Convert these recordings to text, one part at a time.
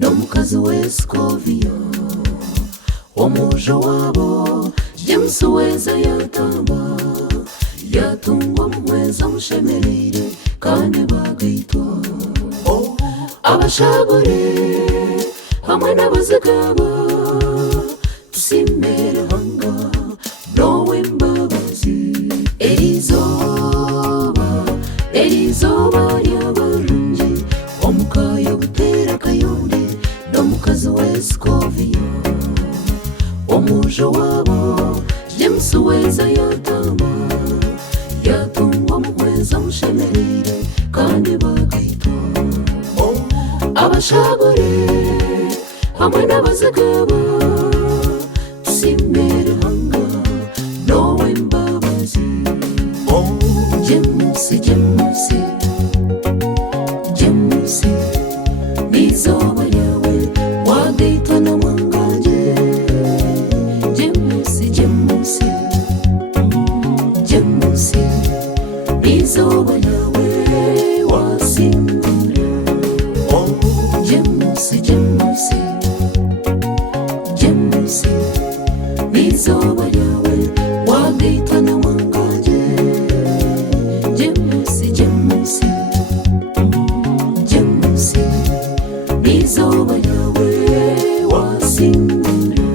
n'omukazi w'Escovia omuja wabo James Weza yatamba yatungwa muhweza mushemerere kandi bagitwa abashagure hamwe n'abazigaba tusimere hanga nowe mbabazi erizoba yabarungi omukaya gutera kayonde n'omukazi w'Escovia omuja wabo James Weza yatamba yatungwa muhweza mushemerere kandi bagitwa abashagure hamwe n'abazigaba tusimere hanga nowe mbabazi James n'izoba yawe wagitwa na mwanganje James n'izoba yawe wasimbura James n'izoba yawe wagitwa na mwanganje James n'izoba yawe wasimbura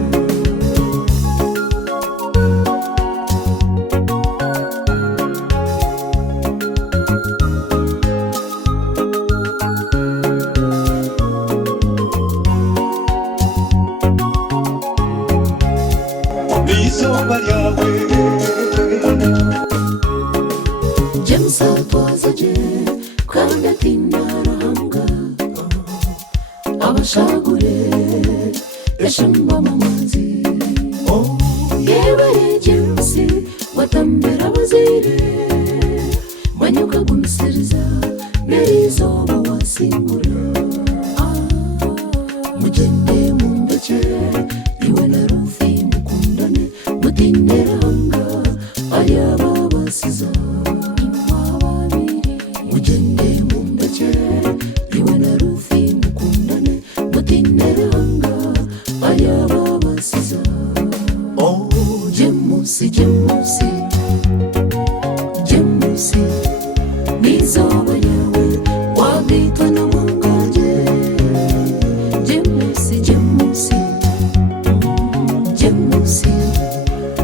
n'izoba ryawe James atwazaje kandi atinarahanga abashagure yashamba amazi yewe James watambera abazire manyuka gumisiriza n'izoba wasimbura mugende mumbeke iwe na Rufi mukundane mutinderanga ayaba basiza mugende mumbeke iwe na Rufi mukundane mutinderanga ayaba basiza James n'izoba yawe wagitwa na mwanganje James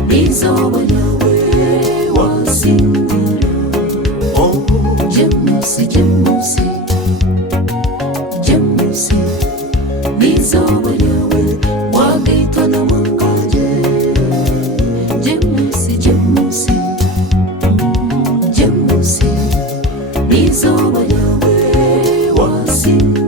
n'izoba yawe wasimbura James n'izoba yawe wagitwa na mwanganje James n'izoba yawe wasimbura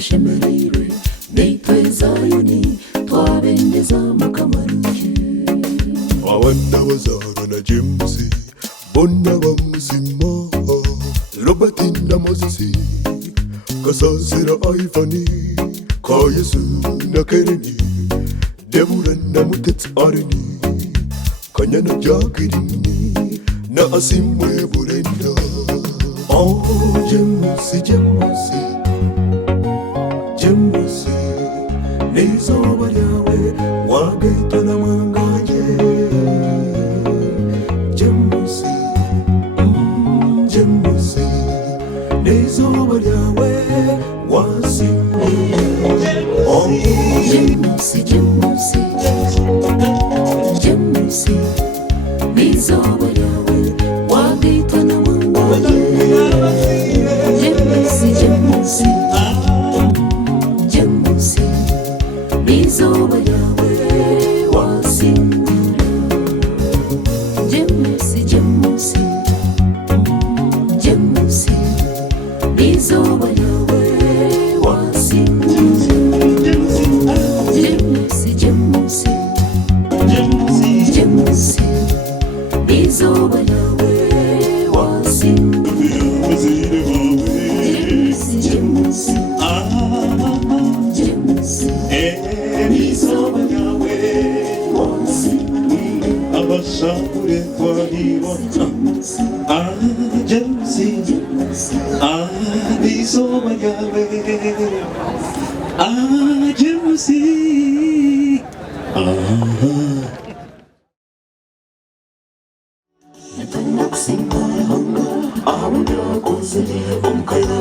shemerere neitweza yoni twabendeza mukamarungi abana bazara na James bonna bamuzima Robert na Moses kasazira Ivani ka Yesu na Kereni Debura na Mutetsi Areni Kanyana Jagirini na Asimwe Burenda James n'izoba ryawe wagitwa na mwanganje James n'izoba ryawe wasimbura James n'izoba ryawe wagitwa na mwanganje James n'izoba ryawe wasimbura James n'izuba ryawe wasinze James n'izuba ryawe wasinze James n'izuba ryawe wasinze abashakure twabibona James n'izuba ryawe James Napenda kusimama, aho ndakoze, umukara